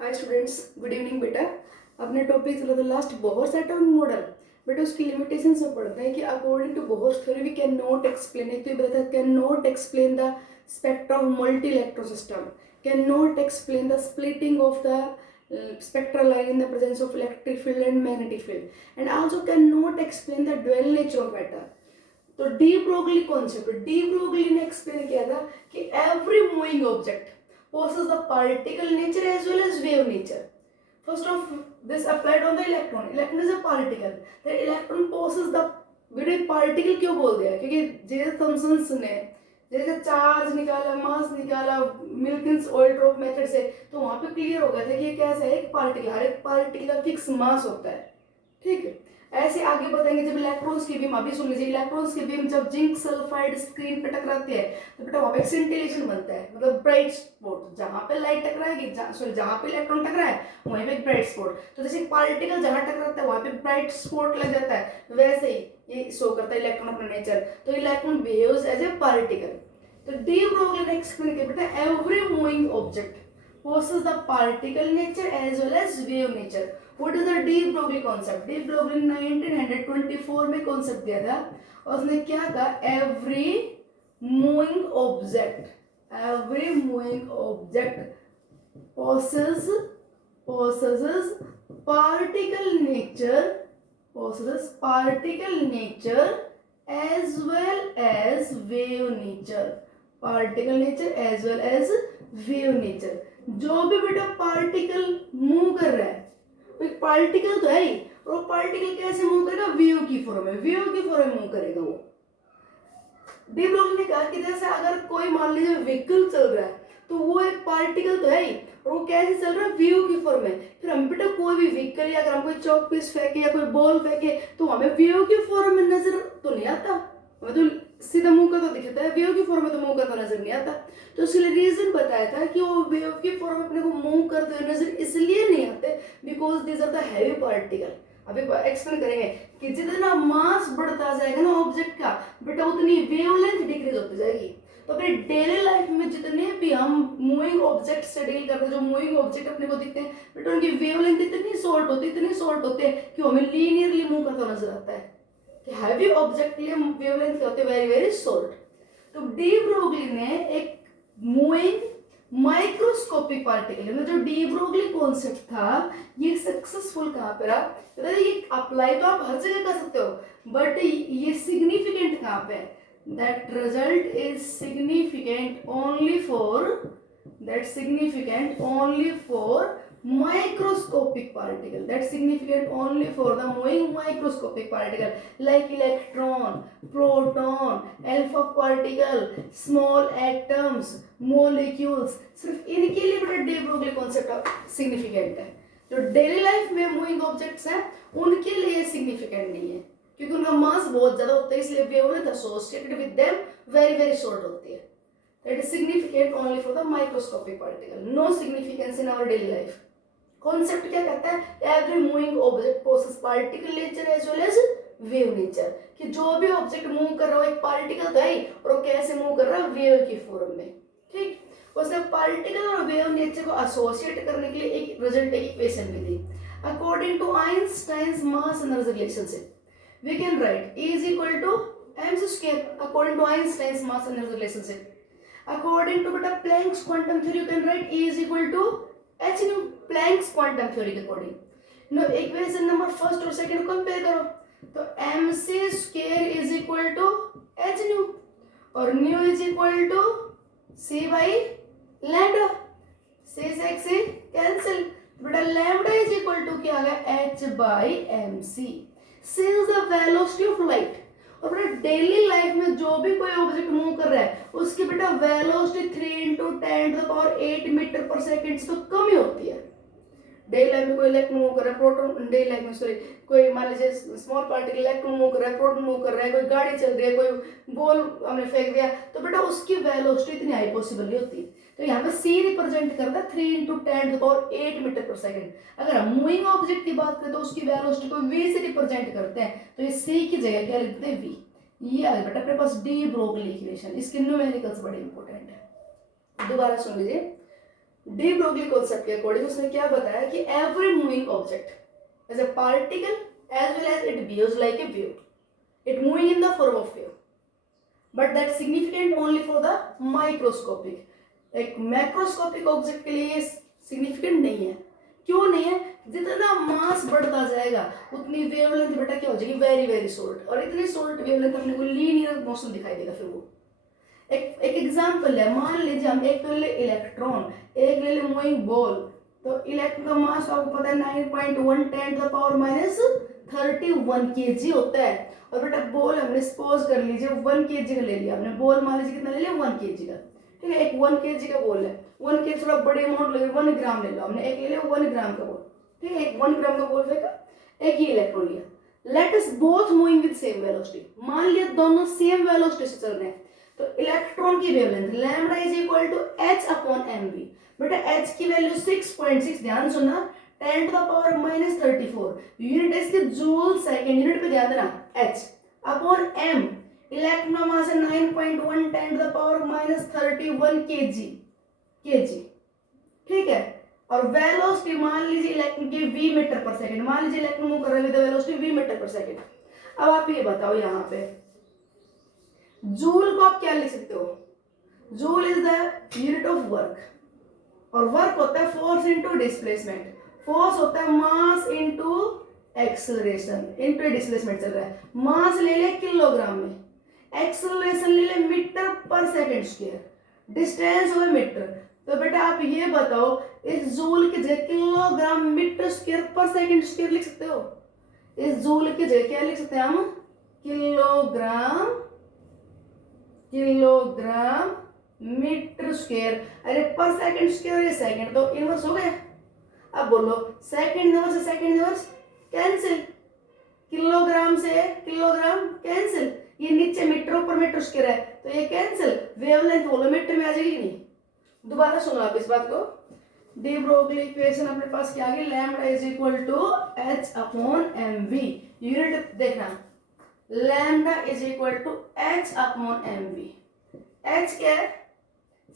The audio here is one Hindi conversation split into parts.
हाय स्टूडेंट्स, गुड इवनिंग बेटा। अपने टॉपिक चला था लास्ट बोहर एटॉमिक मॉडल। बेटा उसकी लिमिटेशन से पढ़ते हैं कि according to Bohr theory we can not explain, एक तो ये बताया can not explain the spectra of multi electron system, can not explain the splitting of the spectral line in the presence of electric field and magnetic field, and also cannot explain the dual nature of matter. तो de Broglie concept, D Broglie ने एक्सप्लेन किया था कि every moving object possesses the particle nature as well as wave nature. First of this applied on the electron. Electron is a particle. The electron possesses the बेटे पार्टिकल क्यों बोल दिया, क्योंकि जे थॉमसन ने जैसे चार्ज निकाला, मास निकाला मिल्किंस ऑयल ड्रॉप मेथड से, तो वहां पे क्लियर हो गया था कि ये कैसा है, एक पार्टिकल, हर एक पार्टिकल का फिक्स मास होता है। ठीक है, ऐसे आगे बताएंगे। जब इलेक्ट्रॉन्स की बीम, अभी सुन लीजिए, इलेक्ट्रॉन्स की बीम जब जिंक सल्फाइड स्क्रीन पे टकराती है तो बेटा वहां पे सिंटिलेशन बनता है, मतलब ब्राइट स्पॉट। जहां पे लाइट टकराएगी, जहां पे इलेक्ट्रॉन टकराए वहीं पे एक ब्राइट स्पॉट। तो जैसे पार्टिकल जहां टकराता है वहां पे ब्राइट स्पॉट लग जाता है, वैसे ही ये शो करता है इलेक्ट्रॉन अपना नेचर। तो electron behaves as a particle. तो डी ब्रोगली ने एक्सप्लेन किया बेटा every moving object possesses the particle nature as well as wave nature. What is the de Broglie concept? De Broglie 1924 में कॉन्सेप्ट दिया था और उसने क्या कहा, every moving object possesses particle nature as well as wave nature. Particle nature as well as wave nature. जो भी बेटा पार्टिकल मूव कर रहा है, एक पार्टिकल तो है ही, और वो पार्टिकल कैसे मूव करेगा, वेव की फॉर्म में, वेव की फॉर्म में मूव करेगा वो। डी ब्रोगली ने कहा कि जैसे अगर कोई मान लीजिए व्हीकल चल रहा है तो वो एक पार्टिकल तो है ही, और वो कैसे चल रहा है, वेव की फॉर्म में। फिर हम बेटा कोई भी व्हीकल या अगर हम कोई चौक पीस फेंके या कोई बॉल फेंके तो हमें वेव की फॉर्म में नजर तो नहीं आता, हमें तो सीधा मुंह का तो दिखता है, वेव की फॉर्म में तो मुंह का तो नजर नहीं आता। तो इसलिए रीजन बताया था कि वो वेव की फॉर्म में अपने को मूव करते हुए नजर इसलिए नहीं आते because these are the heavy particle. अभी एक्सप्लेन करेंगे कि जितना मास बढ़ता जाएगा ना ऑब्जेक्ट का बेटा उतनी वेवलेंथ डिक्रीज होती जाएगी। तो अपने डेली लाइफ में जितने भी हम मूविंग ऑब्जेक्ट से डील करते हैं, जो मूविंग ऑब्जेक्ट अपने को दिखते हैं बेटा उनकी वेवलेंथ इतनी शॉर्ट होती है कि हमें लीनियरली मूव करता नजर आता है। हैवी ऑब्जेक्ट के लिए वेवलेंथ क्या होती है, वेरी वेरी शॉर्ट। तो डी ब्रोगली ने एक मूविंग माइक्रोस्कोपिक पार्टिकल, मतलब जो डी ब्रोगली कॉन्सेप्ट था ये सक्सेसफुल कहां पे रहा, मतलब ये अप्लाई तो आप हर जगह कर सकते हो बट ये सिग्निफिकेंट कहां पे है, that result is significant only for microscopic particle, that's significant only for the moving microscopic particle like electron, proton, alpha particle, small atoms, molecules। सिर्फ इनके लिए बेटा डी ब्रोगली कॉन्सेप्ट सिग्निफिकेंट है। जो डेली लाइफ में मूविंग ऑब्जेक्ट्स हैं उनके लिए सिग्निफिकेंट नहीं है क्योंकि उनका मास बहुत ज्यादा होता है, इसलिए wavelength associated with them very very short होती है। That is significant only for the microscopic particle, no significance in our daily life। Concept क्या कहता है, every moving object possess particle nature as well as wave nature, कि जो भी ऑब्जेक्ट मूव कर रहा हो एक पार्टिकल तो है ही, और वो कैसे मूव कर रहा है, वेव की फॉर्म में। ठीक, उसने पार्टिकल और वेव नेचर को एसोसिएट करने के लिए एक रिजल्ट इक्वेशन भी दी। According to Einstein's mass energy relationship we can write E is equal to mc square according to Einstein's mass energy relationship। According to बेटा Planck's quantum theory you can write E is equal to h nu, Planck's quantum theory के according. No equation number first और सेकंड कंपेयर करो तो mc square is equal to h nu और nu is equal to c by lambda, c से x से कैंसिल, बेटा lambda is equal to क्या आ गया, h by mc। since the velocity of light, और बेटा डेली लाइफ में जो भी कोई ऑब्जेक्ट मूव कर रहा है उसकी बेटा वेलोसिटी 3 × 10⁸ मीटर पर सेकंड से तो कम ही होती है। डेली लाइफ में कोई इलेक्ट्रॉन मूव कर रहा है, प्रोटॉन डेली लाइफ में सॉरी कोई मान लीजिए स्मॉल पार्टिकल इलेक्ट्रॉन मूव कर रहा है, प्रोटॉन मूव कर रहा है, कोई गाड़ी चल रही है, कोई बॉल हमने फेंक दिया तो बेटा उसकी वेलोसिटी इतनी हाई पॉसिबल नहीं होती। तो यहाँ पे c रिप्रेजेंट करता है 3 × 10⁸ मीटर पर सेकंड। अगर हम मूविंग ऑब्जेक्ट की बात करें तो उसकी वेलोसिटी को v से रिप्रेजेंट करते हैं, तो ये c की जगह क्या लिखते हैं v। ये आ गया बेटा अपने पास डी ब्रोगली इक्वेशन, इसके न्यूमेरिकल्स बड़े इंपॉर्टेंट है। दोबारा सुन लीजिए, डी ब्रोगली कॉन्सेप्ट के अकॉर्डिंग उसने क्या बताया कि every moving object as a particle as well as it behaves like a wave, it moving in the form of wave, but that significant only for the microscopic. एक मैक्रोस्कोपिक ऑब्जेक्ट के लिए सिग्निफिकेंट नहीं है। क्यों नहीं है? जितना मास बढ़ता जाएगा उतनी वेवलेंथ बेटा क्या हो जाएगी, वेरी वेरी शॉर्ट, और इतनी शॉर्ट वेवलेंथ अपने को लीनियर मोशन दिखाई देगा। फिर वो एक एग्जांपल है, मान लीजिए हम एक ले इलेक्ट्रॉन, एक ले मूविंग बॉल, तो इलेक्ट्रॉन का मास आपको पता है 9.1 10 to the power minus 31 kg होता है, और बेटा बॉल हमने सपोज कर लीजिए 1 kg का ले लिया हमने, बॉल मान लीजिए कितना ले लिया 1 kg का, ठीक है, एक 1 kg का बॉल है, 1 kg थोड़ा बड़े अमाउंट ले 1 ग्राम ले लो हमने, एक ले लिया 1 ग्राम का बॉल, ठीक है, एक 1 ग्राम का बॉल फेंका, एक ही इलेक्ट्रॉन लिया, let us both moving with same velocity, मान लिया दोनों सेम वेलोसिटी से चल रहे हैं, तो इलेक्ट्रॉन की wavelength lambda is equal to h upon mv, बेटा h की वैल्यू 6.6, ध्यान सुनना, 10 to the power minus 34, unit है इसकी जूल सेकंड, यूनिट पे ध्यान देना, h upon m, electron mass है 9.1 10 to the power minus 31 kg, ठीक है, और वेलोसिटी मान लीजिए इलेक्ट्रॉन की v मीटर पर सेकंड, मान लीजिए इलेक्ट्रॉन मूव कर रहा है with velocity v metre per second. अब आप ये बताओ यहाँ पे जूल को आप क्या लिख सकते हो, joule is the unit of work, और वर्क होता है फोर्स इनटू डिस्प्लेसमेंट, फोर्स होता है mass into acceleration into displacement चल रहा है, मास ले ले किलोग्राम में, एक्सेलरेशन ले ले metre per second square, distance हो मीटर, तो बेटा आप ये बताओ इस जूल की जगह kilogram metre square per second square लिख सकते हो, इस जूल की जगह क्या लिख सकते हैं हम, किलोग्राम मीटर स्क्वायर, अरे पर सेकंड स्क्वायर, ये सेकंड तो इनवर्स हो गया, अब बोलो सेकंड इनवर्स से सेकंड इनवर्स कैंसिल, किलोग्राम से किलोग्राम कैंसिल, ये नीचे मीटर ऊपर मीटर स्क्वायर है तो ये कैंसिल, वेवलेंथ बोलो मीटर में आ जाएगी नहीं। दोबारा सुनो आप इस बात को, डी ब्रोगली इक्वेशन अपने पास क्या आ गई, lambda is equal to h upon mv, unit देखना, lambda is equal to h upon mv, h क्या है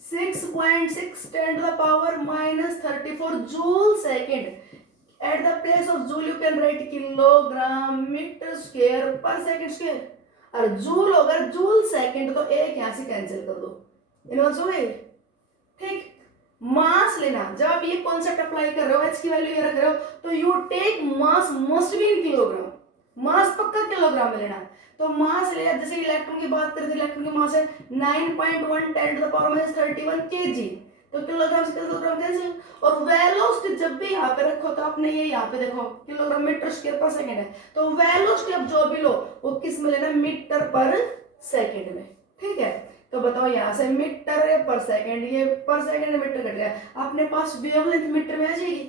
6.6 10 to the power minus 34 joule second, at the place of joule you can write kilogram metre square per second square, और जूल होगा जूल सेकंड तो एक यहां से कैंसिल कर दो, इनवर्स हो गए, ठीक। मास लेना, जब आप ये कॉन्सेप्ट अप्लाई कर रहे हो, h की वैल्यू ये रख रहे हो, तो you take mass must be in kilogram, mass पक्का किलोग्राम में लेना, तो मास ले, जैसे इलेक्ट्रॉन की बात करें तो इलेक्ट्रॉन की मास है 9.1 10 to the power minus 31 kg, तो किलोग्राम से किलोग्राम कैंसिल, और वेलोसिटी जब भी यहाँ पे रखो तो आपने ये यहाँ पे देखो kilogram metre square per second है, तो वेलोसिटी अब जो भी लो वो किस में लेना, मीटर पर सेकंड में, ठीक है, तो बताओ यहाँ से मीटर है पर सेकंड, ये पर सेकंड मीटर कट गया, अपने पास वेवलेंथ मीटर में आ जाएगी,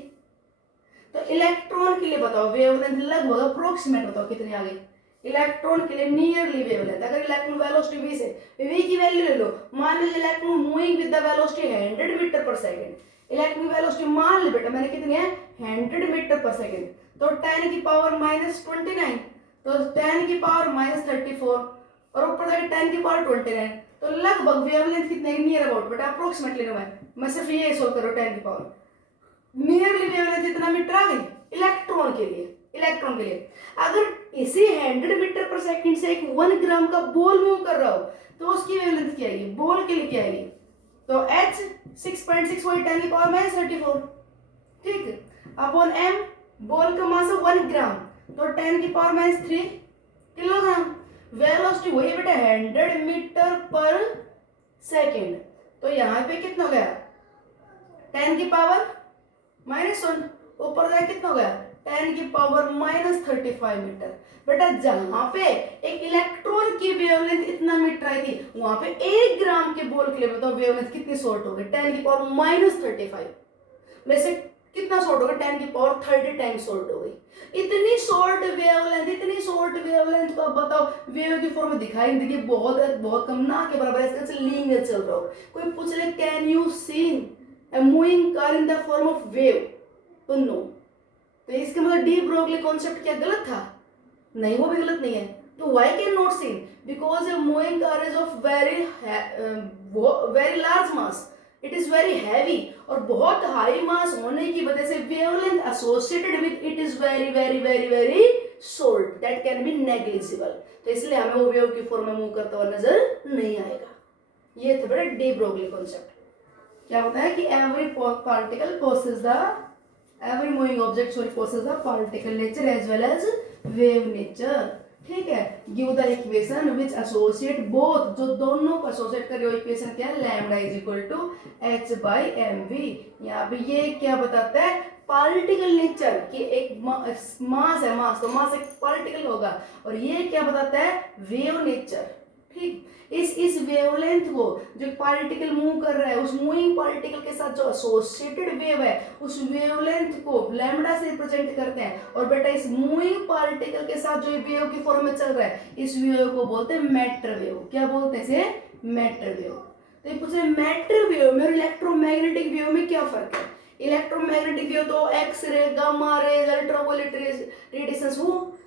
तो इलेक्ट्रॉन के लिए बताओ वेवलेंथ लगभग अप्रोक्सीमेट बताओ कितनी आ गई, इलेक्ट्रॉन के लिए नियरली वेवलेंथ, अगर इलेक्ट्रॉन वेलोसिटी v से v की वैल्यू ले लो, मान लीजिए electron moving with the velocity 100 metre per second, electron velocity मान ली बेटा मैंने कितनी है 100 मीटर पर सेकंड, तो 10 की पावर माइनस 29, तो 10 की पावर माइनस 34 और ऊपर जाके 10 की पावर 29, तो लगभग वेवलेंथ कितने नियर अबाउट बेटा अप्रोक्सीमेट लेना, मैं सिर्फ ये सोल्व करो 10 की पावर नियरली वेवलेंथ इतना मीटर आ गई इलेक्ट्रॉन के लिए, इलेक्ट्रॉन के लिए अगर इसी 100 मीटर पर सेकंड से एक 1 ग्राम का बॉल मूव कर रहा हो तो उसकी वेवलेंथ क्या आएगी, बॉल के लिए क्या आएगी, तो h 6.6 वही 10 की पावर माइनस 34, ठीक, अपॉन m, बॉल का मास है 1 ग्राम, तो 10 की पावर माइनस 3 किलोग्राम, वेलोसिटी वही बेटा 100 मीटर पर सेकंड, तो यहाँ पे कितना हो गया 10 की पावर माइनस 1, ऊपर जाए कितना हो गया 10 की पावर माइनस 35 मीटर, बेटा जहां पे एक इलेक्ट्रॉन की वेवलेंथ इतना मीटर आई थी वहां पे 1 ग्राम के बॉल के लिए बताओ वेवलेंथ कितनी शॉर्ट हो गई, 10 की पावर माइनस 35, वैसे कितना शॉर्ट होगा 10 की पावर 30 टाइम्स शॉर्ट हो गई, इतनी शॉर्ट वेवलेंथ, इतनी शॉर्ट वेवलेंथ को आप बताओ वेव की फॉर्म में दिखाई देगी बहुत बहुत कम, ना के बराबर इसका लीनियर चल रहा हो, कोई पूछ ले can you seen a moving car in the form of wave, तो नो, तो इसका मतलब डी ब्रोगली कॉन्सेप्ट क्या गलत था, नहीं वो भी गलत नहीं है, तो why can not seen, because a moving car is of very large mass, it is very heavy, और बहुत हाई मास होने की वजह से wavelength associated with it is very very very very short, that can be negligible. तो इसलिए हमें वो वेव की फॉर्म में मूव करता हुआ नजर नहीं आएगा। ये था बड़ा डी ब्रोगली कॉन्सेप्ट। क्या होता है कि every particle possess the every moving object sorry possess the particle nature as well as wave nature. ठीक है, give the equation which associate both, जो दोनों को एसोसिएट कर रही हो इक्वेशन क्या है, lambda is equal to h by M V. यहाँ पे ये क्या बताता है, पार्टिकल नेचर की एक मास है, मास तो मास एक पार्टिकल होगा, और ये क्या बताता है, वेव नेचर। ठीक, इस वेवलेंथ को जो पार्टिकल मूव कर रहा है उस मूविंग पार्टिकल के साथ जो एसोसिएटेड वेव है उस वेवलेंथ को लैम्डा से रिप्रेजेंट करते हैं, और बेटा इस मूविंग पार्टिकल के साथ जो वेव की फॉर्म में चल रहा है इस वेव को बोलते हैं मैटर वेव। क्या बोलते हैं इसे, मैटर वेव। तो ये पूछे मैटर वेव में और इलेक्ट्रोमैग्नेटिक वेव में क्या फर्क है। इलेक्ट्रोमैग्नेटिक वेव तो X ray, gamma ray, ultraviolet radiation, वो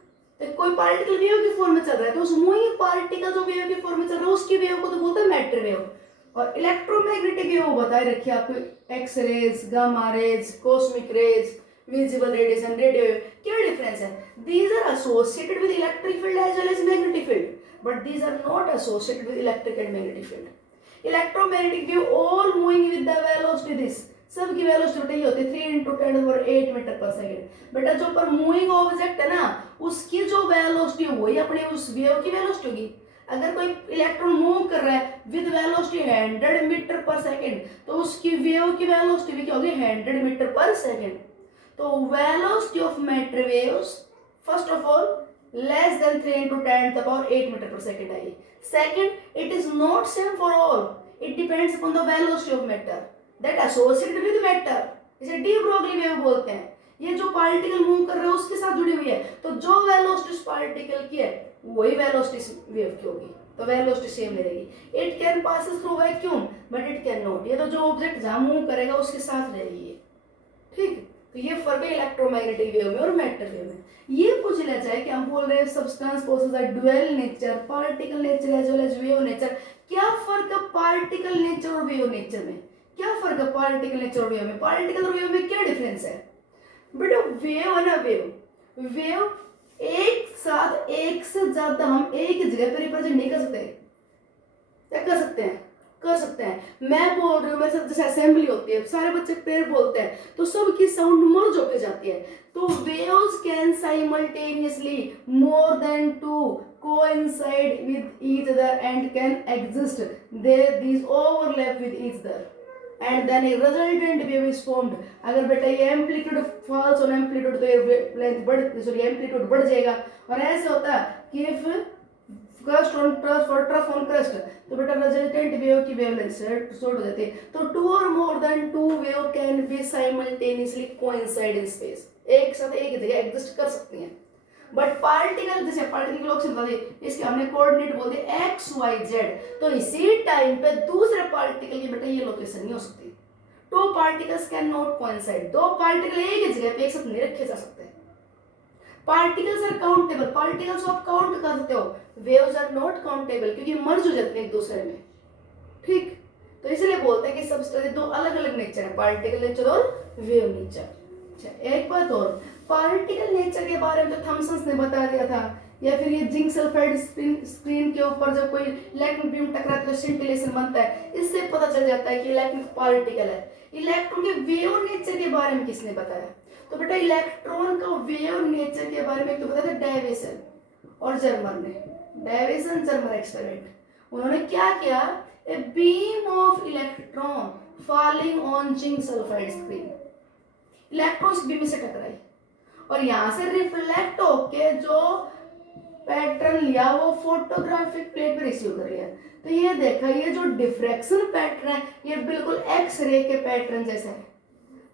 तो कोई पार्टिकल वेव की फॉर्म में चल रहा है तो उस मूविंग पार्टिकल जो वेव की फॉर्म में चल रहा है उसकी वेव को तो बोलते हैं मैटर वेव। और इलेक्ट्रोमैग्नेटिक वेव बताए रखी है आपको, X rays, gamma rays, cosmic rays, visible radiation, radio wave. क्या डिफरेंस है, these are associated with electric field as well as magnetic field but these are not associated with electric and magnetic field. Electromagnetic wave all moving with the velocity this, सबकी वेलोसिटी ये होती है 3 × 10⁸ मीटर पर सेकंड। बेटा जो पर मूविंग ऑब्जेक्ट है ना उसकी जो वेलोसिटी वही अपनी उस वेव की वेलोसिटी होगी। अगर कोई इलेक्ट्रॉन मूव कर रहा है with velocity 100 metre per second तो उसकी वेव की वेलोसिटी भी क्या होगी, 100 मीटर पर सेकंड। तो velocity of matter waves first of all less than 3 × 10⁸ metre per second आएगी। Second, it is not same for all, it depends upon the velocity of matter that associated with matter, इसे डी ब्रोगली वेव बोलते हैं। ये जो पार्टिकल मूव कर रहा है उसके साथ जुड़ी हुई है, तो जो वेलोसिटी पार्टिकल की है वही वेलोसिटी वेव की होगी, तो वेलोसिटी सेम रहेगी। It can pass through vacuum but it can not, ये तो जो ऑब्जेक्ट जहां मूव करेगा उसके साथ रहेगी। ठीक, तो ये फर्क है इलेक्ट्रोमैग्नेटिक वेव में और मैटर वेव में। ये पूछ लिया जाए कि हम बोल रहे हैं substance possess a dual nature, particle nature as well as wave nature, क्या फर्क है पार्टिकल नेचर और वेव नेचर में, क्या फर्क है पार्टिकल नेचर और वेव में, पार्टिकल और वेव में क्या डिफरेंस है। बेटा वेव है ना, वेव एक साथ एक से ज्यादा हम एक ही जगह पर रिप्रेजेंट नहीं कर सकते, क्या कर सकते हैं, कर सकते हैं। मैं बोल रही हूँ, मेरे साथ जैसे असेंबली होती है, सारे बच्चे पेड़ बोलते हैं तो सबकी साउंड मर्ज होके जाती है। तो waves can simultaneously more than two coincide with each other and can exist there, these overlap with each other and then a resultant wave is formed। अगर बेटा ये एम्पलीट्यूड फॉल्स और एम्पलीट्यूड तो ये लेंथ बढ़ सॉरी एम्पलीट्यूड बढ़ जाएगा, और ऐसे होता है कि इफ क्रस्ट ऑन ट्रफ और ट्रफ ऑन क्रस्ट तो बेटा रिजल्टेंट वेव की वेवलेंथ शॉर्ट हो जाती है। तो टू और more than two wave can be simultaneously coincide in space, एक साथ एक जगह एग्जिस्ट कर सकती हैं। बट पार्टिकल जैसे पार्टिकल लोग समझा दिए, इसके हमने कोऑर्डिनेट बोल दिए एक्स वाई जेड, तो इसी टाइम पे दूसरे पार्टिकल की बेटा ये लोकेशन नहीं हो सकती। Two particles can not coincide, दो पार्टिकल एक ही जगह पे एक साथ नहीं रखे जा सकते। पार्टिकल्स आर काउंटेबल, पार्टिकल्स को आप काउंट कर सकते हो, वेव्स आर नॉट काउंटेबल क्योंकि मर्ज हो जाते हैं एक दूसरे में। ठीक, तो इसलिए बोलते हैं कि सबसे दो अलग अलग नेचर है, पार्टिकल नेचर और वेव नेचर। अच्छा, एक बात और, पार्टिकल नेचर के बारे में जो थॉमसन ने बता दिया था, या फिर ये जिंक सल्फाइड स्क्रीन के ऊपर जब कोई इलेक्ट्रॉन बीम टकराती है सिंटिलेशन बनता है, इससे पता चल जाता है कि इलेक्ट्रॉन पार्टिकल है। इलेक्ट्रॉन के वेव नेचर के बारे में किसने बताया, तो बेटा इलेक्ट्रॉन का वेव नेचर के बारे में तो बताया था डेविसन और जर्मर ने, डेविसन जर्मर एक्सपेरिमेंट। उन्होंने क्या किया, a beam of electron falling on zinc sulphide screen, electrons beam से टकराई और यहां से रिफ्लेक्ट होके जो पैटर्न लिया वो फोटोग्राफिक प्लेट पे रिसीव कर लिया। तो ये देखा, ये जो डिफ्रैक्शन पैटर्न है ये बिल्कुल एक्स रे के पैटर्न जैसा है।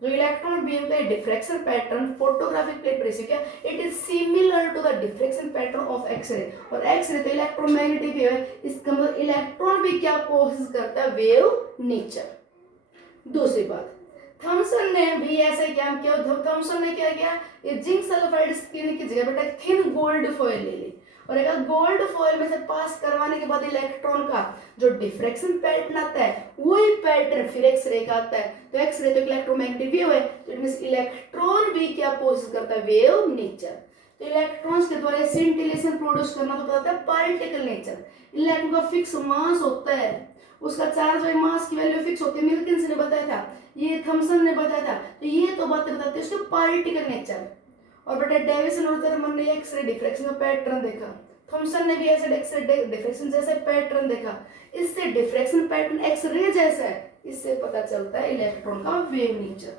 जो इलेक्ट्रॉन बीम का डिफ्रैक्शन पैटर्न फोटोग्राफिक प्लेट पर रिसीव किया, it is similar to the diffraction pattern of X ray. और एक्स रे तो इलेक्ट्रोमैग्नेटिक वेव है, इसका मतलब इलेक्ट्रॉन भी क्या पोसेस करता है, वेव नेचर। दूसरी बात, थॉमसन ने भी ऐसे क्या किया, थॉमसन ने क्या किया, ये जिंक सल्फाइड स्क्रीन की जगह बेटा थिन गोल्ड फॉइल ले ली और एक गोल्ड फॉइल में से पास करवाने के बाद इलेक्ट्रॉन का जो डिफ्रैक्शन पैटर्न आता है वही पैटर्न फिर एक्सरे का आता है। तो एक्सरे तो इलेक्ट्रोमैग्नेटिक वेव है, तो इट मींस इलेक्ट्रॉन भी क्या पोजेस करता है, वेव नेचर। तो इलेक्ट्रॉन्स के द्वारा सिंटिलेशन प्रोड्यूस करना तो बताता है पार्टिकल नेचर। इलेक्ट्रॉन का फिक्स मास होता है, उसका चार्ज बाय मास की वैल्यू फिक्स होती है, मिल्किंस ने बताया था, ये थॉमसन ने बताया था। तो ये तो बातें बताते हैं उसके पार्टिकल नेचर। और बेटा डेविसन और जर्मन ने एक्सरे डिफ्रैक्शन का पैटर्न देखा, थॉमसन ने भी ऐसे एक्सरे डिफ्रैक्शन जैसे पैटर्न देखा। इससे डिफ्रैक्शन पैटर्न एक्सरे जैसा है, इससे पता चलता है इलेक्ट्रॉन का वेव नेचर।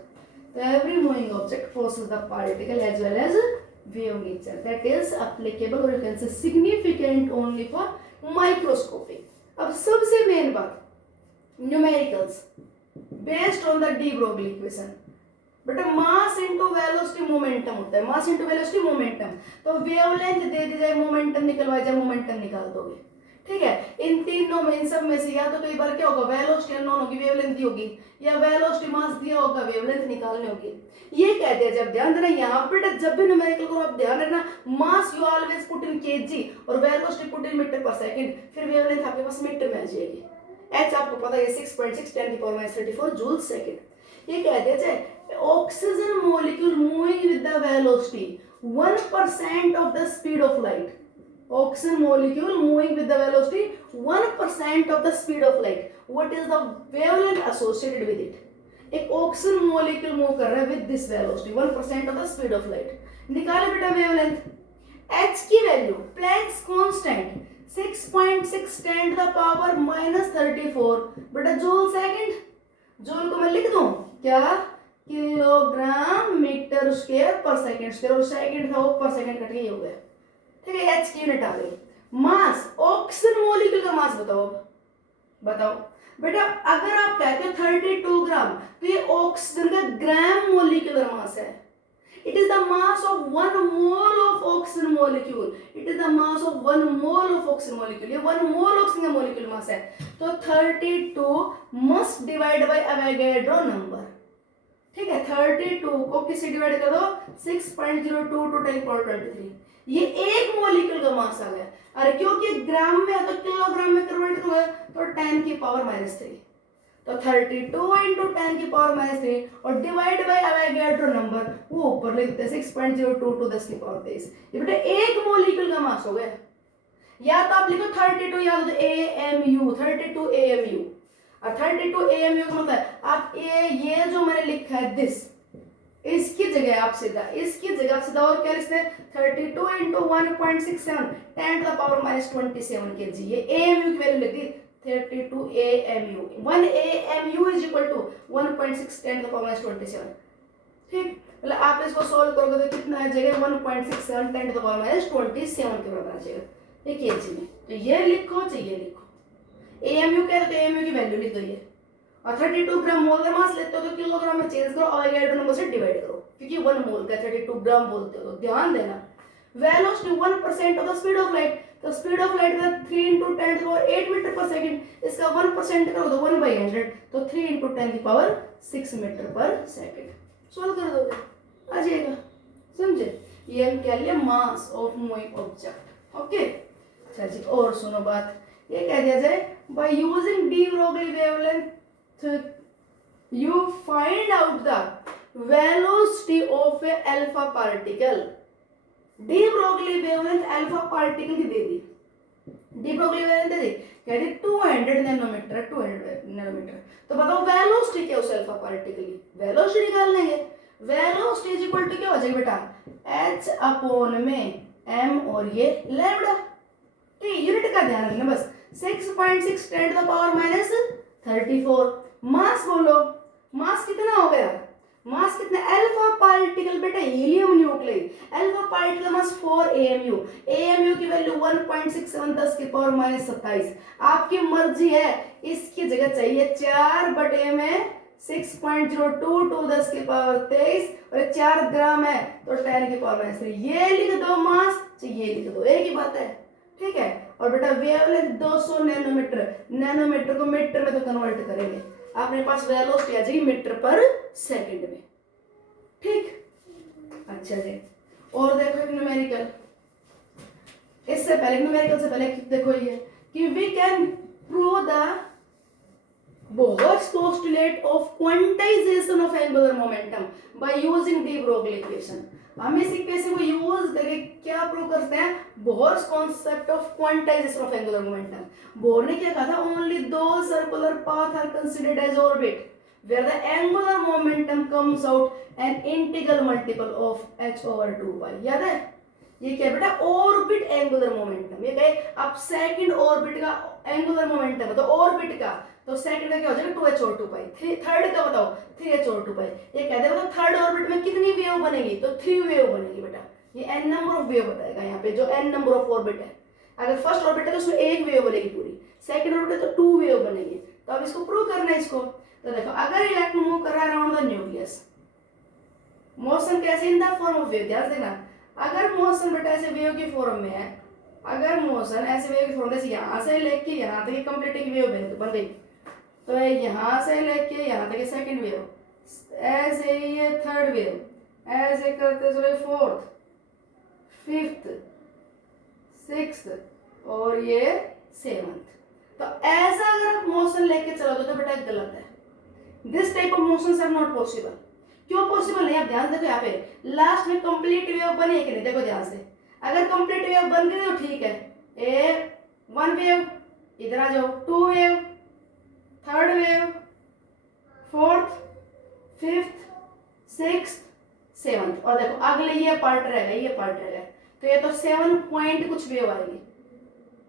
तो every moving object possesses the particle as well as wave nature that is applicable or you can say significant only for microscopy। अब सबसे मेन बात numericals based on the D Broglie equation. बेटा मास इनटू वेलोसिटी मोमेंटम होता है, मास इनटू वेलोसिटी मोमेंटम। तो वेवलेंथ दे दी जाए, मोमेंटम निकलवाया जाए, मोमेंटम निकाल दोगे। ठीक है, इन तीनों में इन सब में से या तो कई बार क्या होगा वेलोसिटी अननोन होगी, वेवलेंथ दी होगी, या वेलोसिटी मास दिया होगा, वेवलेंथ निकालनी होगी। ये कह दिया जब ध्यान देना यहाँ पे जब भी न्यूमेरिकल को आप ध्यान रखना, mass you always put in KG और velocity put in metre per second, फिर वेवलेंथ आपके पास मीटर में आ जाएगी। एच आपको पता है 6.6 10⁻³ जूल सेकंड। ये कह दिया जाए oxygen molecule moving with the velocity 1% of the speed of light. Oxygen molecule moving with the velocity 1% of the speed of light. What is the wavelength associated with it? एक ऑक्सीजन मॉलिक्यूल मूव कर रहा है with this velocity 1% of the speed of light. निकाले बेटा वेवलेंथ। h की वैल्यू प्लैंक्स कांस्टेंट 6.6 10⁻⁻34 बेटा जूल सेकंड। जूल को मैं लिख दूं क्या, kilogram metre square per second square, और सेकंड था वो पर सेकंड कट गई हो गया। ठीक है, एच की यूनिट आ गई। मास ऑक्सीजन मॉलिक्यूल का मास बताओ, बताओ बेटा। अगर आप कहते हो 32 ग्राम तो ये ऑक्सीजन का ग्राम मॉलिक्यूलर मास है। It is the mass of 1 mole of oxygen molecule, it is the mass of 1 mole of oxygen molecule. ये 1 मोल ऑक्सीजन का मॉलिक्यूल मास है। तो 32 must divide by Avogadro number. ठीक है, 32 को किससे डिवाइड कर दो 6.02 to 10⁻23। ये एक मॉलिक्यूल का मास आ गया। अरे क्योंकि ग्राम में है तो किलोग्राम में कन्वर्ट करोगे तो 10⁻³ तो 32 into 10⁻³ और डिवाइड बाय एवोगाड्रो नंबर वो ऊपर लिख देते 6.02 to 10⁻23। ये बेटा एक मॉलिक्यूल का मास हो गया। या तो आप लिखो 32 या तो AMU 32 AMU। और 32 AMU का मतलब आप ये जो मैंने लिखा है दिस, इसकी जगह आप सीधा और क्या लिखते हैं 32 into 1.67 10⁻⁻27 kg। ये AMU की वैल्यू लिख दी 32 AMU। 1 AMU is equal to 1.6 10⁻⁻27। ठीक, मतलब आप इसको सोल्व करोगे तो कितना आ जाएगा 1.67 10⁻⁻27 के बराबर आ जाएगा ये केजी में। तो ये लिखो तो ये लिखो, AMU कह रहे तो AMU की वैल्यू लिख दो ये। और 32 ग्राम मोलर मास लेते हो तो किलोग्राम में चेंज करो, एवोगाड्रो नंबर से डिवाइड करो, क्योंकि 1 मोल का 32 ग्राम बोलते हो। तो ध्यान देना velocity 1% of the speed of light, तो स्पीड ऑफ लाइट का 3 into 10⁸ मीटर पर सेकंड, इसका 1% करो तो 1/100 तो 3 into 10⁶ metre per second. Solve कर दोगे आ जाएगा, समझे। ये हम क्या लिया mass of moving object. Okay, अच्छा जी और सुनो बात, ये कह दिया जाए by using de Broglie wavelength you find out the velocity of a alpha particle। De Broglie wavelength alpha particle की दे दी, डी ब्रोगली वेवलेंथ दे दी, कहते 200 नैनोमीटर 200 नैनोमीटर। तो बताओ वेलोसिटी क्या उस अल्फा पार्टिकल की, वेलोसिटी निकाल लेंगे। वेलोसिटी इज इक्वल टू क्या हो जाएगा बेटा h अपॉन में m और ये लैम्डा। ठीक, यूनिट का ध्यान रखना बस 6.6 10⁻⁻34। मास बोलो, मास कितना हो गया, मास कितना अल्फा पार्टिकल बेटा हीलियम न्यूक्लिड, अल्फा पार्टिकल मास 4 AMU, AMU की वैल्यू 1.67 10⁻27। आपकी मर्जी है, इसकी जगह चाहिए 4 बटे में 6.02 to 10⁻23 और 4 ग्राम है तो 10⁻³ ये लिख दो मास, ये लिख दो, एक ही बात है। ठीक है, और बेटा वेवलेंथ 200 नैनोमीटर, नैनोमीटर को मीटर में तो कन्वर्ट करेंगे, आपने पास वेलोसिटी आ जाएगी मीटर पर सेकंड में। ठीक, अच्छा जी और देखो एक न्यूमेरिकल, इस इससे पहले न्यूमेरिकल से पहले देखो ये कि we can prove the Bohr's postulate of quantization of angular momentum by using de Broglie equation. हम इस इक्वेशन को यूज करके क्या प्रूव करते हैं? Bohr's concept of quantization of angular momentum. Bohr ने क्या कहा था? ओनली दो circular path are considered as orbit where the angular momentum comes out an integral multiple of h over 2 pi। याद है ये क्या बेटा? Orbit angular momentum. ये कहे अब सेकंड ऑर्बिट का एंगुलर मोमेंटम है तो ऑर्बिट का, तो सेकंड का क्या हो जाएगा? 2h और 2 पाई। थर्ड का बताओ 3h और 2 पाई। ये कहते हैं मतलब थर्ड ऑर्बिट में कितनी वेव बनेगी? तो 3 वेव बनेगी बेटा। ये n नंबर ऑफ वेव बताएगा यहाँ पे, जो n नंबर ऑफ ऑर्बिट है। अगर फर्स्ट ऑर्बिट है तो उसमें एक वेव बनेगी पूरी, सेकंड ऑर्बिट है तो 2 वेव बनेगी। तो अब इसको प्रूव करना है इसको। तो देखो अगर इलेक्ट्रॉन मूव कर रहा है अराउंड द न्यूक्लियस, मोशन कैसे? इन द फॉर्म ऑफ वेव। ध्यान देना, अगर मोशन बेटा ऐसे वेव की फॉर्म में है, अगर मोशन ऐसे वेव की फॉर्म में यहाँ से लेके यहाँ तक कंप्लीट एक वेव बन गई, तो यहाँ से लेके यहाँ तक सेकंड वेव, ऐसे ये थर्ड वेव, ऐसे करते चले फोर्थ, फिफ्थ, सिक्स्थ और ये सेवंथ। तो ऐसा अगर आप मोशन लेके चलोगे तो बेटा गलत है। This type of motions are not possible. क्यों पॉसिबल नहीं? आप ध्यान देखो, यहाँ पे लास्ट में कंप्लीट वेव बनी है कि नहीं? देखो ध्यान से, अगर कंप्लीट वेव बन गई तो ठीक है, ए वन वेव, इधर आ जाओ, two wave, third wave, fourth, fifth, sixth, seventh. और देखो अगले ये पार्ट रहेगा, ये पार्ट रहेगा, तो ये तो 7 पॉइंट कुछ वेव आएगी।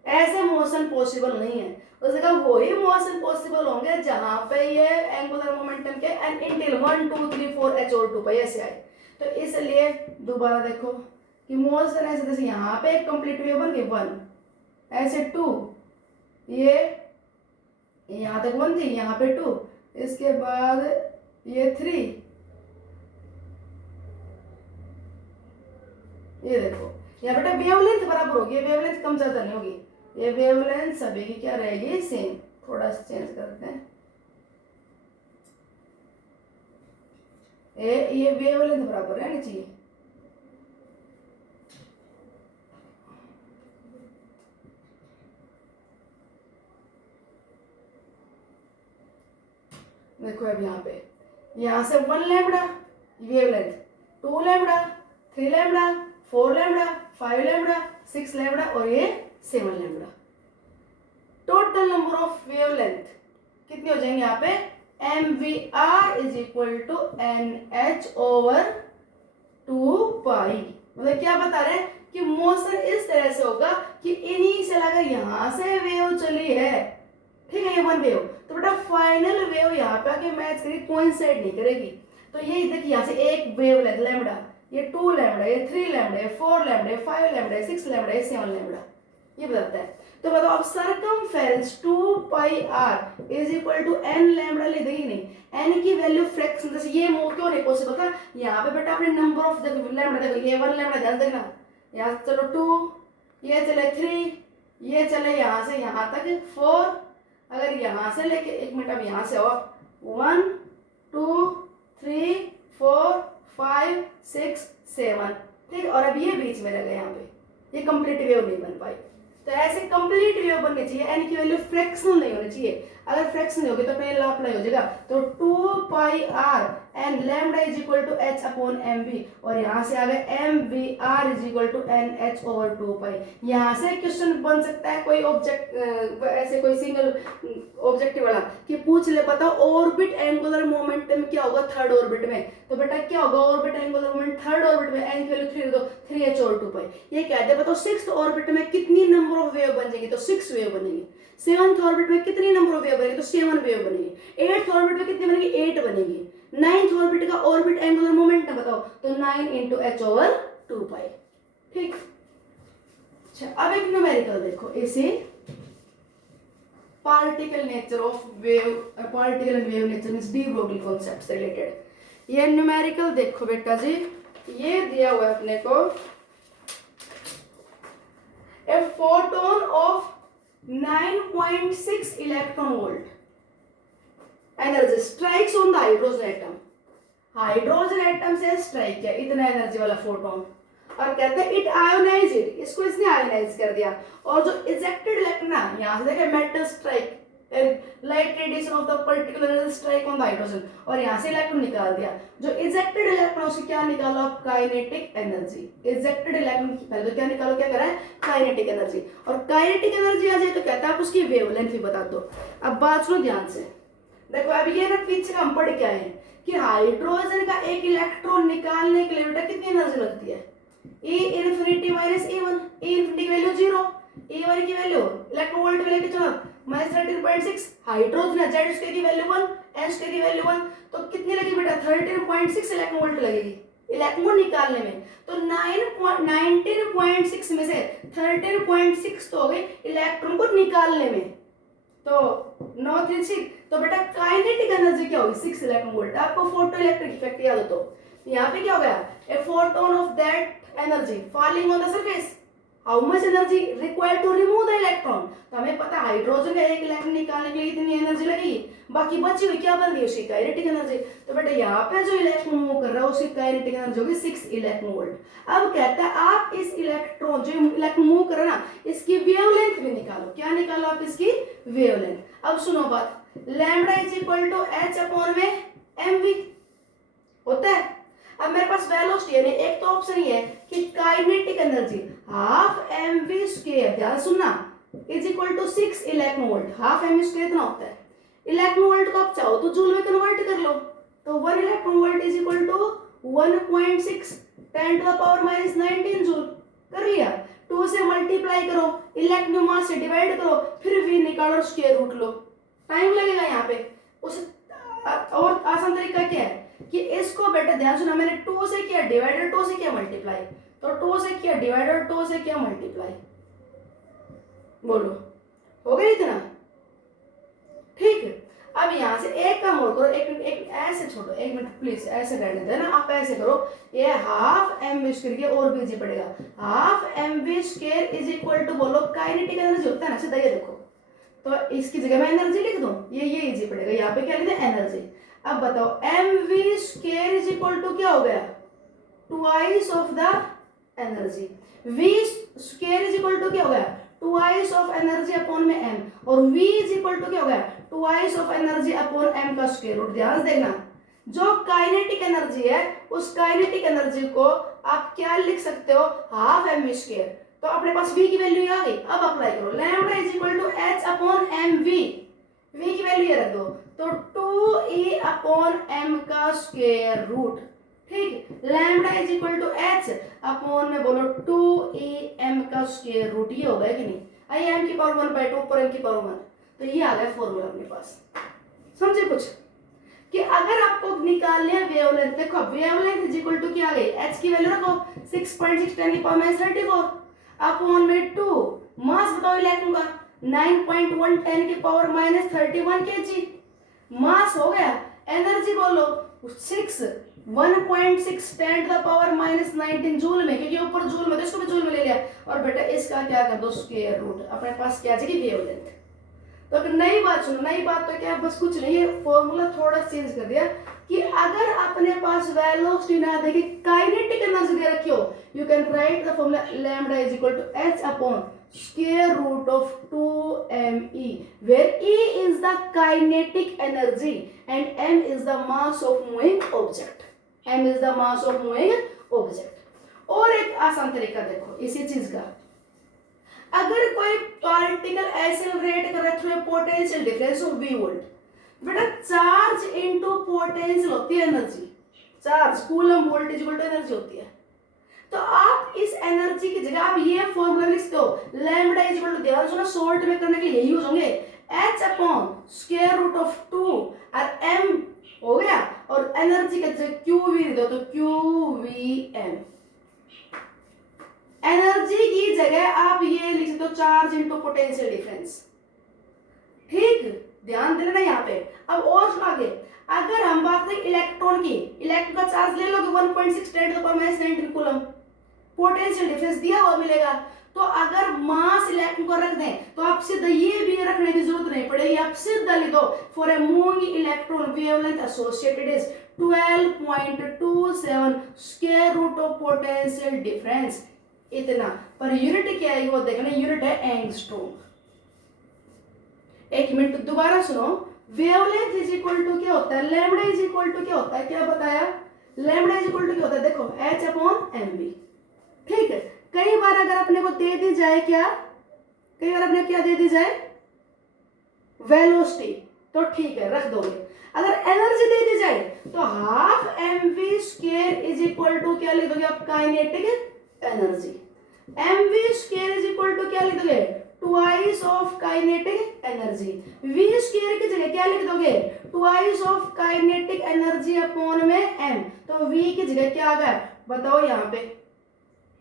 ऐसे मोशन पॉसिबल नहीं है। उस जगह वही मोशन पॉसिबल होंगे जहां पे ये एंगुलर मोमेंटम के एन इंटिल 1 2 3 4 h और 2 पाई ऐसे आए। तो इसलिए दोबारा देखो कि मोशन ऐसे, जैसे यहाँ पे एक कंप्लीट वेव बन गई 1, ऐसे 2, ये यहाँ तक 1 थी, यहाँ पे 2, इसके बाद ये 3, ये देखो यहाँ बेटा वेवलेंथ बराबर होगी, वेवलेंथ कम ज्यादा नहीं होगी, ये वेवलेंथ सभी की क्या रहेगी? सेम। थोड़ा सा चेंज करते हैं, ये वेवलेंथ बराबर रहनी चाहिए। देखो अब यहाँ से 1 lambda wavelength, 2 lambda, 3 lambda, 4 lambda, 5 lambda, 6 lambda और ये 7 lambda. Total number of wavelength कितनी हो जाएंगे यहाँ पे? mvr is equal to nh over 2 pi. मतलब क्या बता रहे हैं कि मोशन इस तरह से होगा कि इनिशियल अगर यहाँ से वेव चली है, ठीक है, ये 1 वेव, तो बेटा फाइनल वेव यहाँ पे आके मैच करेगी, कोइंसाइड नहीं करेगी। तो ये देखिए यहाँ से एक वेव लेंथ लैम्बडा, ये 2 लैम्बडा, ये 3 लैम्बडा, ये 4 लैम्बडा, ये 5 लैम्बडा, 6 लैम्बडा, ये 7 लैम्बडा, ये बताता है। तो बताओ अब circumference 2 pi r is equal to n lambda ले देगी नहीं, n की वैल्यू फ्रैक्शन, जैसे ये मूव क्यों नहीं पॉसिबल था? यहाँ पे बेटा अपने नंबर ऑफ लैम्बडा देखो, ये 1 लैम्बडा, ध्यान देना, यहाँ चलो 2, ये चले 3, ये चले यहाँ से यहाँ तक 4, अगर यहाँ से लेके एक मिनट, अब यहाँ से हो 1 2 3 4 5 6 7, ठीक। और अब ये बीच में रह गया, यहाँ पे ये कंप्लीट वेव नहीं बन पाई। तो ऐसे कंप्लीट वेव बननी चाहिए, एन की वैल्यू फ्रैक्शनल नहीं होनी चाहिए। अगर फ्रैक्शनल होगी तो अपने लाप्लाई हो जाएगा। तो 2 pi r N lambda is equal to h upon mv, और यहाँ से आ गए mvr is equal to nh over 2 pi. यहाँ से क्वेश्चन बन सकता है कोई ऑब्जेक्ट, ऐसे कोई सिंगल ऑब्जेक्टिव वाला कि पूछ ले, बताओ ऑर्बिट एंगुलर मोमेंटम क्या होगा थर्ड ऑर्बिट में? तो बेटा क्या होगा orbit angular moment third orbit में? एन की वैल्यू 3 दो, 3h और 2 पाई। ये कहते हैं बताओ सिक्स्थ ऑर्बिट में कितनी नंबर ऑफ वेव बन जाएगी? तो 6 वेव बनेगी। सेवंथ ऑर्बिट में कितनी नंबर ऑफ वेव बनेगी? तो 7 वेव बनेगी। 8th ऑर्बिट में कितनी बनेगी? 8 बनेगी। 9th ऑर्बिट का ऑर्बिट एंगुलर मोमेंटम बताओ, तो 9 इंटू h ओवर 2 पाई, ठीक। अच्छा अब एक न्यूमेरिकल देखो, इसे particle nature of wave, particle and wave nature means D Broglie concept से रिलेटेड। ये न्यूमेरिकल देखो बेटा जी, ये दिया हुआ है अपने को, a photon of 9.6 electron volt energy strikes on the hydrogen atom। Hydrogen atom से स्ट्राइक किया इतना एनर्जी वाला फोटोन, और कहते हैं इट आयोनाइज इट, इसको इसने आयोनाइज कर दिया। और जो इजेक्टेड इलेक्ट्रॉन ना, यहाँ से देखे metal strike, light radiation of the particular strike on the hydrogen, और यहाँ से इलेक्ट्रॉन निकाल दिया। जो इजेक्टेड इलेक्ट्रॉन से क्या निकालो आप, काइनेटिक एनर्जी। इजेक्टेड इलेक्ट्रॉन पहले तो क्या निकालो, क्या करा है, काइनेटिक एनर्जी। और काइनेटिक एनर्जी आ जाए तो कहता है आप उसकी वेवलेंथ भी बता दो। अब बात सुनो ध्यान से, देखो अब ये ना पीछे हम पढ़ के आए हैं कि हाइड्रोजन का एक इलेक्ट्रॉन निकालने के लिए बेटा कितनी एनर्जी लगती है, E infinity minus E1, E infinity की वैल्यू 0, E1 की वैल्यू इलेक्ट्रॉन वोल्ट में लेके चलो -13.6, हाइड्रोजन है Z उसके की वैल्यू 1, H की वैल्यू 1, तो कितनी लगेगी बेटा 13.6 इलेक्ट्रॉन वोल्ट लगेगी इलेक्ट्रॉन निकालने में। तो 19.6 में से 13.6 तो हो गई इलेक्ट्रॉन को निकालने में, तो 936, तो बेटा काइनेटिक एनर्जी क्या होगी, 6 इलेक्ट्रॉन वोल्ट। आपको फोटो इलेक्ट्रिक इफेक्ट याद हो तो यहाँ पे क्या हो गया, a photon of that energy falling on the surface, how much energy required to remove the electron. तो हमें पता हाइड्रोजन का एक इलेक्ट्रॉन निकालने के लिए इतनी एनर्जी लगेगी, बाकी बची हुई क्या बन गई उसकी काइनेटिक एनर्जी। तो बेटा यहाँ पे जो इलेक्ट्रॉन मूव कर रहा है उसकी काइनेटिक एनर्जी होगी 6 इलेक्ट्रॉन वोल्ट। अब कहता है आप इस इलेक्ट्रॉन जो इलेक्ट्रॉन मूव कर रहा है ना, इसकी वेवलेंथ भी निकालो। क्या निकालो आप, इसकी वेवलेंथ। अब सुनो बात, lambda is equal to H upon में mv होता है। अब मेरे पास वेलोसिटी यानी एक तो ऑप्शन ही है कि kinetic energy half mv square, ध्यान सुनना, is equal to 6 electron volt. Half mv square इतना होता है, इलेक्ट्रॉन वोल्ट को आप चाहो तो जूल में कन्वर्ट कर लो, तो 1 electron volt is equal to 1.6 10 to the power -19 joule. कर लिया, 2 से मल्टीप्लाई करो, इलेक्ट्रॉन मास से डिवाइड करो, फिर v निकालो, स्क्वायर रूट लो। टाइम लगेगा यहाँ पे। उस और आसान तरीका क्या है कि इसको बेटा ध्यान सुना, मैंने 2 से किया डिवाइडेड, 2 से किया मल्टीप्लाई, तो 2 से किया डिवाइडेड, 2 से किया मल्टीप्लाई, बोलो हो गया इतना, ठीक है। अब यहाँ से एक काम और करो, एक ऐसे छोड़ो, एक मिनट प्लीज, ऐसे करने देना, आप ऐसे करो, ये हाफ mv स्क्वायर के और भी इजी पड़ेगा, half mv square is equal to, बोलो काइनेटिक एनर्जी होता है ना, सीधा ये देखो, तो इसकी जगह मैं एनर्जी लिख दूं, ये इजी पड़ेगा, यहाँ पे क्या लिखते हैं एनर्जी। अब बताओ mv square is equal to क्या हो गया, twice of the energy, v square is equal to क्या हो गया, ट्वाइस ऑफ एनर्जी अपॉन में m, और v इज इक्वल टू क्या हो गया, twice of energy upon m का स्क्वायर रूट। ध्यान देना, जो काइनेटिक एनर्जी है उस काइनेटिक एनर्जी को आप क्या लिख सकते हो, हाफ mv स्क्वायर। तो अपने पास v की वैल्यू आ गई, अब अप्लाई करो, lambda is equal to h upon mv, v की वैल्यू ये रख दो, तो 2e अपॉन m का स्क्वायर रूट, ठीक, lambda is equal to h upon में बोलो 2em का स्क्वायर रूट, ये होगा कि नहीं, आई m की पावर 1/2 ऊपर m की पावर 1, तो ये आ गया फॉर्मूला अपने पास। समझे कुछ कि अगर आपको निकालने है वेवलेंथ, देखो वेवलेंथ इज इक्वल टू क्या आ गई, h की वैल्यू रखो 6.6 10 की पावर -34 अपॉन में 2, मास बताओ इलेक्ट्रॉन का 9.1 10 की पावर -31 kg, मास हो गया। एनर्जी बोलो 6 1.6 10 टू द पावर -19 जूल में, क्योंकि ऊपर जूल में तो इसको भी जूल में ले लिया, और बेटा इसका क्या कर दो स्क्वायर रूट, अपने पास क्या आ जाएगी वेवलेंथ। तो अगर नई बात सुनो, नई बात तो क्या, बस कुछ नहीं है, फॉर्मूला थोड़ा चेंज कर दिया कि अगर अपने पास वेलोसिटी ना देके काइनेटिक एनर्जी दे रखी हो, you can write the formula lambda is equal to h upon square root of 2me, where E is the kinetic energy and m is the mass of moving object, m is the mass of moving object। और एक आसान तरीका देखो इसी चीज का, अगर कोई पार्टिकल एक्सेलरेट कर रहा है through potential difference of v volt, बेटा चार्ज इनटू पोटेंशियल होती है energy, charge coulomb voltage equal to energy होती है, तो आप इस एनर्जी की जगह आप ये फॉर्मूला लिखते हो, लैम्डा इज इक्वल टू, ध्यान सुनो शॉर्ट में करने के लिए यूज होंगे, h upon square root of 2 और m हो गया, और एनर्जी की जगह qv दो तो qvm, एनर्जी की जगह आप ये लिख सकते हो चार्ज इनटू पोटेंशियल डिफरेंस, ठीक, ध्यान देना यहाँ पे। अब और सुनो आगे, अगर हम बात करें इलेक्ट्रॉन की, इलेक्ट्रॉन का चार्ज ले लोगे 1.6 10 to the power -19 coulomb, potential difference दिया हुआ मिलेगा, तो अगर मास इलेक्ट्रॉन को रख दें तो आप सीधा ये भी रखने की जरूरत नहीं पड़ेगी, आप सीधा लिख दो for a moving electron wavelength associated is 12.27 square root of potential difference, इतना। पर यूनिट क्या है वो देखना, यूनिट है एंगस्ट्रॉम। एक मिनट दोबारा सुनो, वेवलेंथ इज इक्वल टू क्या होता है, लैम्बडा इज इक्वल टू क्या होता है, क्या बताया, लैम्बडा इज इक्वल टू क्या होता है, देखो h अपॉन एम वी। ठीक है, कई बार अगर अपने को दे दी जाए क्या, कई बार अपने क्या दे दी जाए, वेलोसिटी, तो ठीक है रख दोगे। अगर एनर्जी दे दी जाए तो half M V square is equal to क्या लिख दोगे आप, kinetic energy. M V square is equal to क्या लिख दोगे, twice of kinetic energy. V square की जगह क्या लिख दोगे, twice of kinetic energy upon में एम। तो वी की जगह क्या आ गया बताओ, यहाँ पे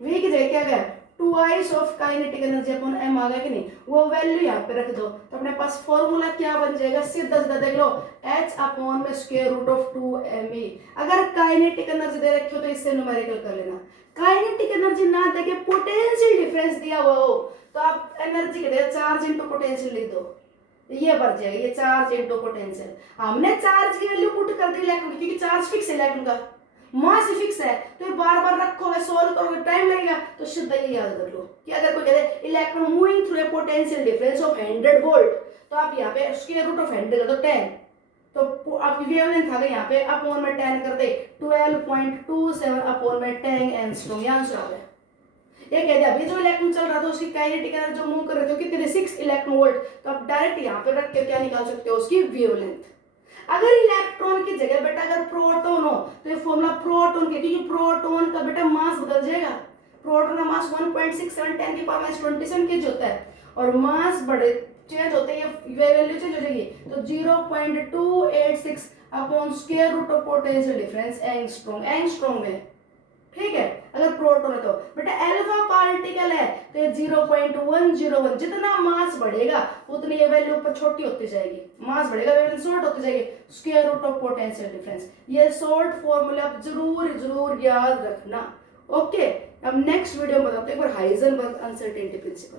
वी की जगह क्या आ गया, twice of kinetic energy upon M आ गया कि नहीं, वो वैल्यू यहाँ पे रख दो। तो अपने पास फॉर्मूला क्या बन जाएगा, सीधा सीधा देख लो, h अपॉन में स्क्वायर रूट ऑफ 2me। अगर काइनेटिक एनर्जी दे रखी हो तो इससे न्यूमेरिकल कर लेना। काइनेटिक एनर्जी ना देके पोटेंशियल डिफरेंस दिया हुआ हो तो आप एनर्जी के जगह चार्ज इनटू पोटेंशियल लिख दो, ये बढ़ जाएगा, ये चार्ज इनटू पोटेंशियल। हमने चार्ज की वैल्यू पुट कर दी इलेक्ट्रॉन, क्योंकि चार्ज फिक्स है, इलेक्ट्रॉन का मास फिक्स है, तो ये बार बार रखोगे, सोल्व करोगे, टाइम लगेगा, तो सीधा ये याद कर लो कि अगर कोई कहते electron moving through a potential difference of 100 volt, तो आप यहाँ पे स्क्वायर रूट ऑफ 100 कर दो 10, तो आपकी वेवलेंथ आ गई यहाँ पे, अपॉन में 10 कर दे, 12.27 अपॉन में 10 एंगस्ट्रॉम, ये आंसर आ गया। ये कह दिया अभी जो इलेक्ट्रॉन चल रहा था उसकी काइनेटिक एनर्जी जो मूव कर रहे थे कितने, 6 इलेक्ट्रॉन वोल्ट, तो आप डायरेक्ट यहाँ पे रख के क्या निकाल सकते हो, उसकी वेवलेंथ। अगर इलेक्ट्रॉन की जगह बेटा अगर प्रोटॉन हो तो ये फॉर्मूला प्रोटॉन के, क्योंकि प्रोटॉन का बेटा मास बदल जाएगा, प्रोटॉन का मास 1.67 10 की पावर -27 केजी होता है, और मास बढ़े चेंज होते हैं, ये वैल्यू चेंज हो जाएगी, तो 0.286 upon square root of potential difference angstrom, angstrom में। ठीक है, अगर प्रोटॉन है तो बेटा अल्फा पार्टिकल है तो ये 0.101, जितना मास बढ़ेगा उतनी ये वैल्यू ऊपर छोटी होती जाएगी, मास बढ़ेगा वैल्यू शॉर्ट होती जाएगी, square root of potential difference. ये शॉर्ट फॉर्मूला आप जरूर याद रखना। ओके, अब नेक्स्ट वीडियो में बताते हैं एक बार हाइजेनबर्ग अनसर्टेनिटी प्रिंसिपल।